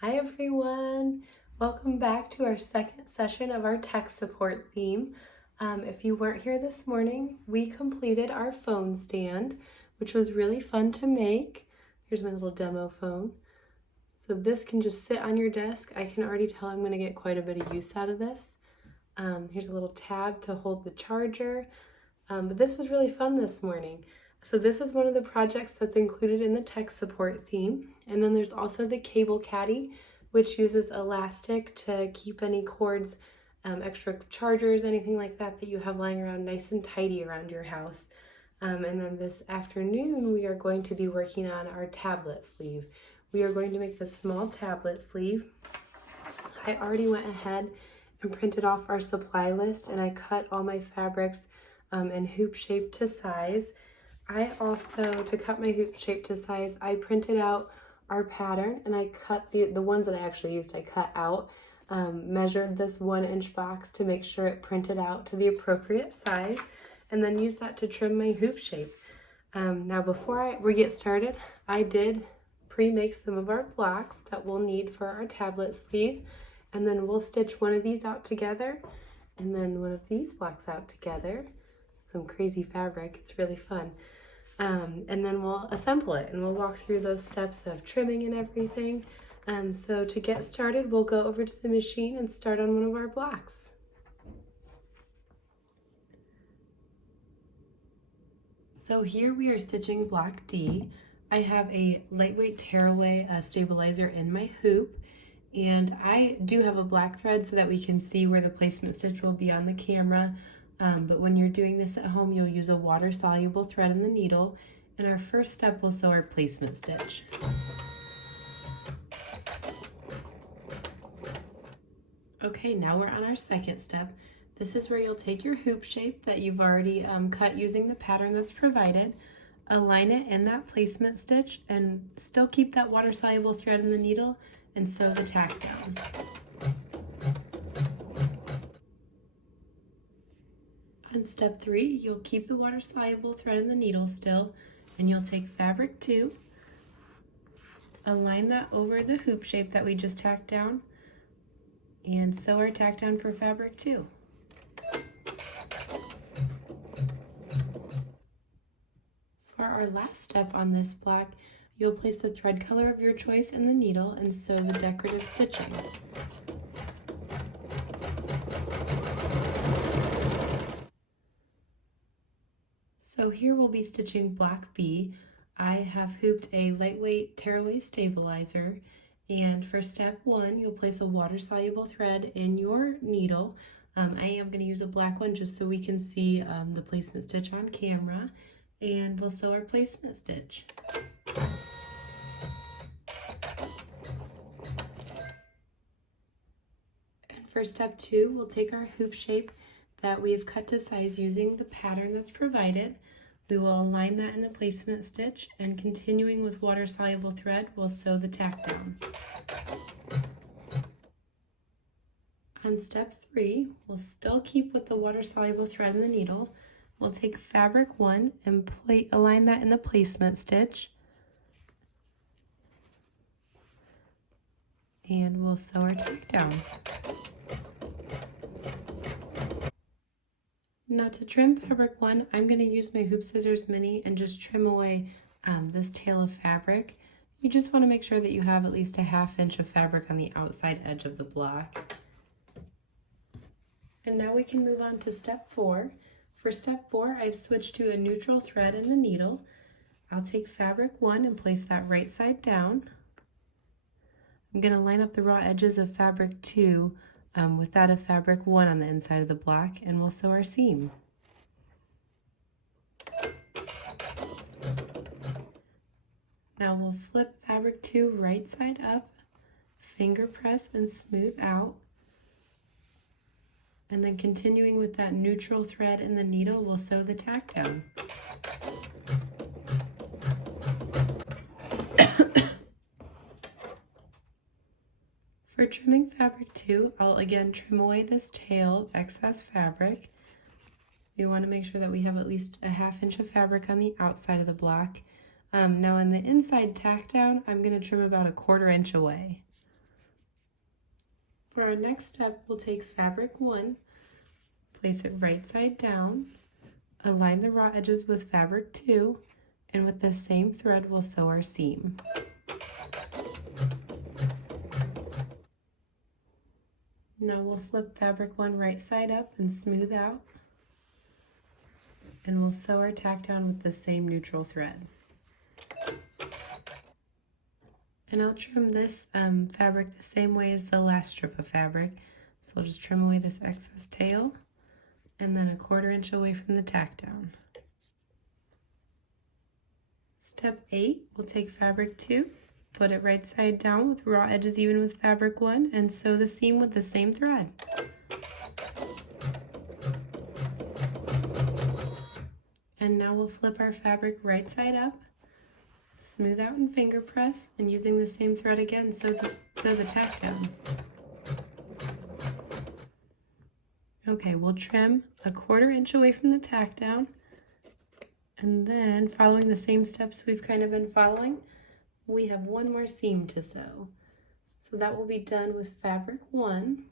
Hi everyone! Welcome back to our second session of our tech support theme. If you weren't here this morning, we completed our phone stand, which was really fun to make. Here's my little demo phone. So this can just sit on your desk. I can already tell I'm going to get quite a bit of use out of this. Here's a little tab to hold the charger. But this was really fun this morning. So this is one of the projects that's included in the tech support theme. And then there's also the cable caddy, which uses elastic to keep any cords, extra chargers, anything like that that you have lying around nice and tidy around your house. And then this afternoon, we are going to be working on our tablet sleeve. We are going to make the small tablet sleeve. I already went ahead and printed off our supply list, and I cut all my fabrics in hoop shape to size. I also, to cut my hoop shape to size, I printed out our pattern and I cut the ones that I actually used, I cut out, measured this 1-inch box to make sure it printed out to the appropriate size, and then used that to trim my hoop shape. Now before we get started, I did pre-make some of our blocks that we'll need for our tablet sleeve, and then we'll stitch one of these out together and then one of these blocks out together. Some crazy fabric, it's really fun. And then we'll assemble it and we'll walk through those steps of trimming and everything. So to get started, we'll go over to the machine and start on one of our blocks. So here we are stitching block D. I have a lightweight tearaway stabilizer in my hoop, and I do have a black thread so that we can see where the placement stitch will be on the camera. But when you're doing this at home, you'll use a water-soluble thread in the needle, and our first step will sew our placement stitch. Okay, now we're on our second step. This is where you'll take your hoop shape that you've already cut using the pattern that's provided, align it in that placement stitch, and still keep that water-soluble thread in the needle, and sew the tack down. On step 3, you'll keep the water-soluble thread in the needle still, and you'll take fabric 2, align that over the hoop shape that we just tacked down, and sew our tack down for fabric 2. For our last step on this block, you'll place the thread color of your choice in the needle and sew the decorative stitching. So here we'll be stitching block B. I have hooped a lightweight tearaway stabilizer, and for step 1, you'll place a water-soluble thread in your needle. I am going to use a black one just so we can see the placement stitch on camera, and we'll sew our placement stitch. And for step 2, we'll take our hoop shape that we have cut to size using the pattern that's provided. We will align that in the placement stitch, and continuing with water-soluble thread, we'll sew the tack down. On step 3, we'll still keep with the water-soluble thread in the needle. We'll take fabric 1 and align that in the placement stitch, and we'll sew our tack down. Now to trim fabric 1, I'm going to use my HoopSisters Mini and just trim away this tail of fabric. You just want to make sure that you have at least a 1/2 inch of fabric on the outside edge of the block. And now we can move on to step 4. For step 4, I've switched to a neutral thread in the needle. I'll take fabric 1 and place that right side down. I'm going to line up the raw edges of fabric 2 with that of fabric 1 on the inside of the block, and we'll sew our seam. Now we'll flip fabric 2 right side up, finger press and smooth out, and then continuing with that neutral thread in the needle, we'll sew the tack down. For trimming fabric 2, I'll again trim away this tail of excess fabric. We want to make sure that we have at least a 1/2 inch of fabric on the outside of the block. Now on the inside tack down, I'm going to trim about a 1/4 inch away. For our next step, we'll take fabric 1, place it right side down, align the raw edges with fabric 2, and with the same thread we'll sew our seam. Now we'll flip fabric 1 right side up and smooth out, and we'll sew our tack down with the same neutral thread. And I'll trim this fabric the same way as the last strip of fabric. So I'll just trim away this excess tail and then 1/4 inch away from the tack down. Step 8, we'll take fabric 2, put it right side down with raw edges even with fabric 1 and sew the seam with the same thread. And now we'll flip our fabric right side up, smooth out and finger press, and using the same thread again, sew the tack down. Okay, we'll trim 1/4 inch away from the tack down, and then following the same steps we've kind of been following, we have one more seam to sew. So that will be done with fabric 1.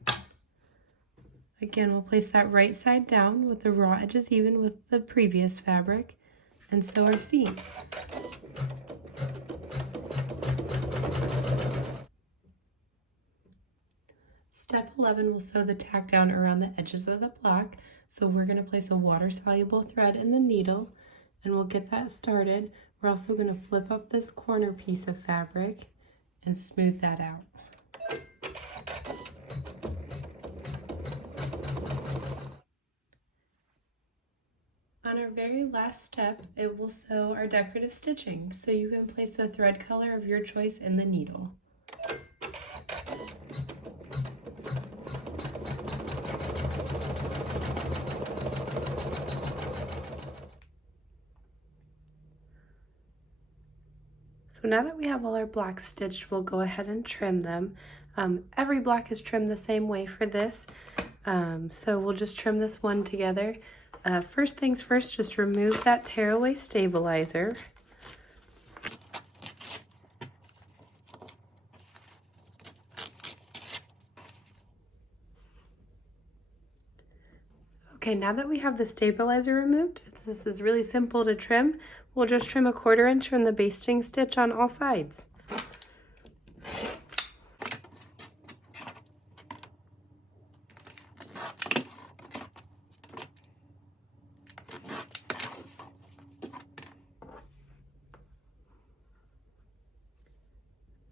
Again, we'll place that right side down with the raw edges even with the previous fabric and sew our seam. Step 11, we'll sew the tack down around the edges of the block. So we're going to place a water-soluble thread in the needle, and we'll get that started. We're also going to flip up this corner piece of fabric and smooth that out. On our very last step, it will sew our decorative stitching. So you can place the thread color of your choice in the needle. So now that we have all our blocks stitched, we'll go ahead and trim them. Every block is trimmed the same way for this, so we'll just trim this one together. First things first, just remove that tearaway stabilizer. Okay, now that we have the stabilizer removed, this is really simple to trim. We'll just trim 1/4 inch from the basting stitch on all sides.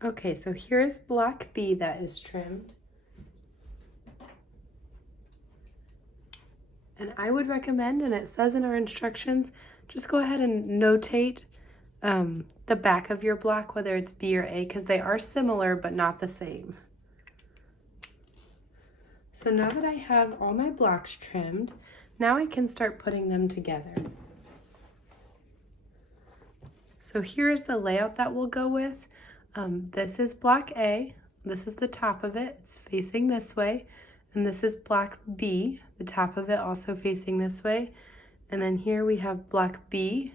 Okay, so here is block B that is trimmed. And I would recommend, and it says in our instructions, just go ahead and notate the back of your block, whether it's B or A, because they are similar but not the same. So now that I have all my blocks trimmed, now I can start putting them together. So here is the layout that we'll go with. This is block A, this is the top of it, it's facing this way, and this is block B, the top of it also facing this way, and then here we have block B,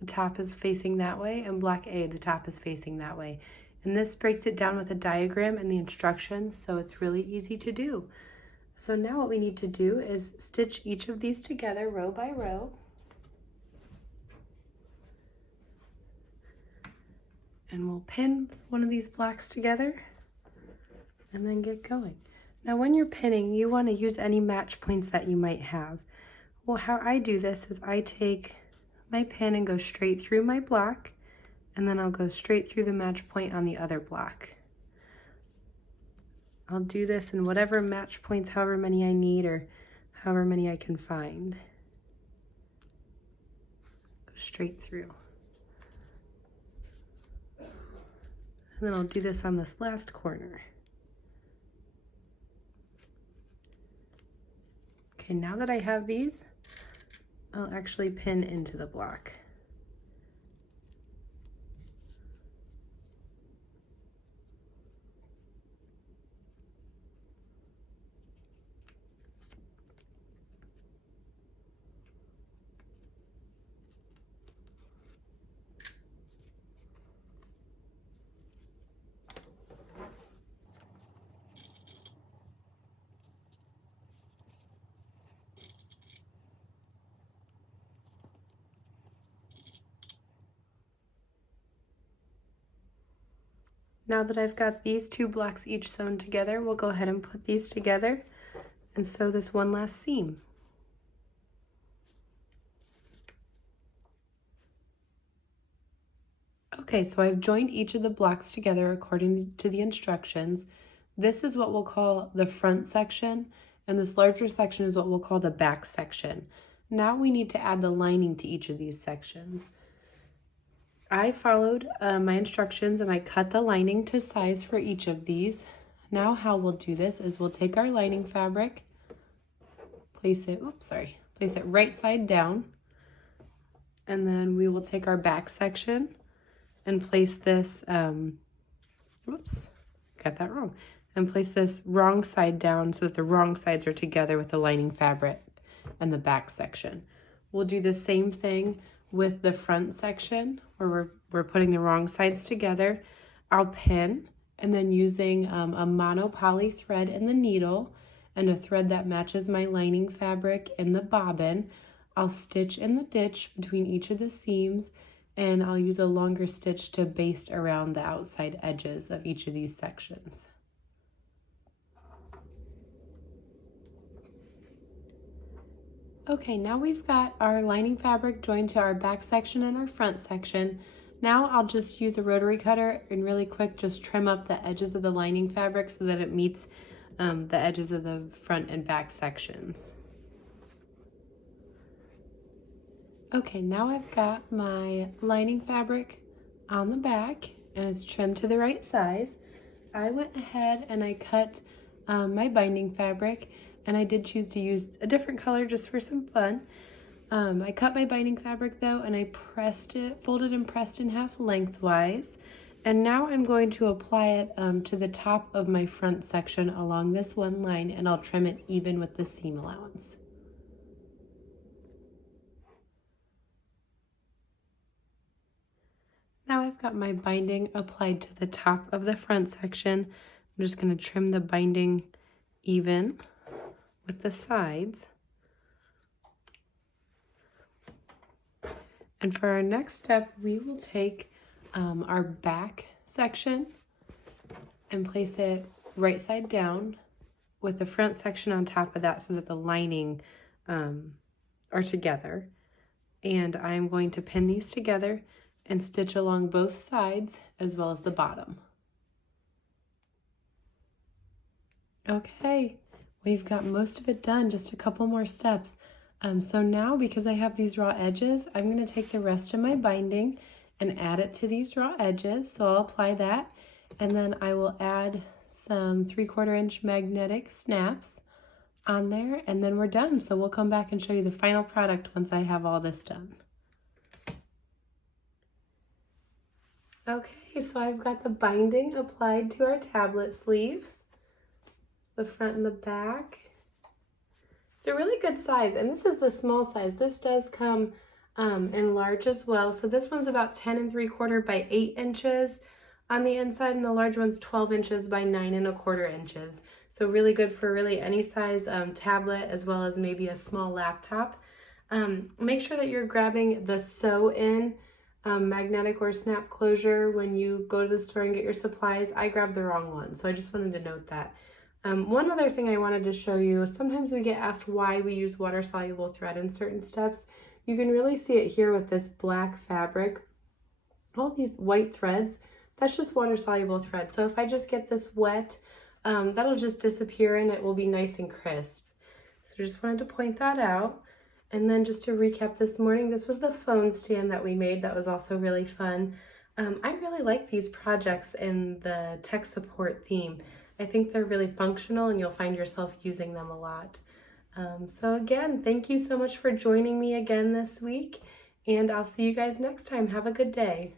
the top is facing that way, and block A, the top is facing that way. And this breaks it down with a diagram and the instructions, so it's really easy to do. So now what we need to do is stitch each of these together row by row. And we'll pin one of these blocks together and then get going. Now when you're pinning, you want to use any match points that you might have. Well, how I do this is I take my pin and go straight through my block, and then I'll go straight through the match point on the other block. I'll do this in whatever match points, however many I need or however many I can find. Go straight through. And then I'll do this on this last corner. Okay, now that I have these, I'll actually pin into the block. Now that I've got these 2 blocks each sewn together, we'll go ahead and put these together and sew this one last seam. Okay, so I've joined each of the blocks together according to the instructions. This is what we'll call the front section, and this larger section is what we'll call the back section. Now we need to add the lining to each of these sections. I followed my instructions and I cut the lining to size for each of these. Now how we'll do this is we'll take our lining fabric, place it right side down, and then we will take our back section and place this, and place this wrong side down so that the wrong sides are together with the lining fabric and the back section. We'll do the same thing with the front section where we're putting the wrong sides together. I'll pin, and then using a mono poly thread in the needle and a thread that matches my lining fabric in the bobbin, I'll stitch in the ditch between each of the seams, and I'll use a longer stitch to baste around the outside edges of each of these sections. Okay, now we've got our lining fabric joined to our back section and our front section. Now I'll just use a rotary cutter and really quick just trim up the edges of the lining fabric so that it meets the edges of the front and back sections. Okay, now I've got my lining fabric on the back and it's trimmed to the right size. I went ahead and I cut my binding fabric, and I did choose to use a different color just for some fun. I cut my binding fabric though, and I folded and pressed in half lengthwise. And now I'm going to apply it to the top of my front section along this one line, and I'll trim it even with the seam allowance. Now I've got my binding applied to the top of the front section. I'm just going to trim the binding even with the sides. And for our next step, we will take our back section and place it right side down with the front section on top of that so that the lining are together. And I'm going to pin these together and stitch along both sides as well as the bottom. Okay, we've got most of it done, just a couple more steps. So now, because I have these raw edges, I'm going to take the rest of my binding and add it to these raw edges. So I'll apply that, and then I will add some 3/4 inch magnetic snaps on there, and then we're done. So we'll come back and show you the final product once I have all this done. Okay, so I've got the binding applied to our tablet sleeve, the front and the back. It's a really good size, and this is the small size. This does come in large as well. So this one's about 10 3/4 by 8 inches on the inside, and the large one's 12 inches by 9 1/4 inches. So really good for really any size tablet, as well as maybe a small laptop. Make sure that you're grabbing the sew-in magnetic or snap closure when you go to the store and get your supplies. I grabbed the wrong one, so I just wanted to note that. One other thing I wanted to show you, sometimes we get asked why we use water-soluble thread in certain steps. You can really see it here with this black fabric. All these white threads, that's just water-soluble thread. So if I just get this wet, that'll just disappear and it will be nice and crisp. So just wanted to point that out. And then just to recap this morning, this was the phone stand that we made. That was also really fun. I really like these projects in the tech support theme. I think they're really functional and you'll find yourself using them a lot. So again, thank you so much for joining me again this week, and I'll see you guys next time. Have a good day.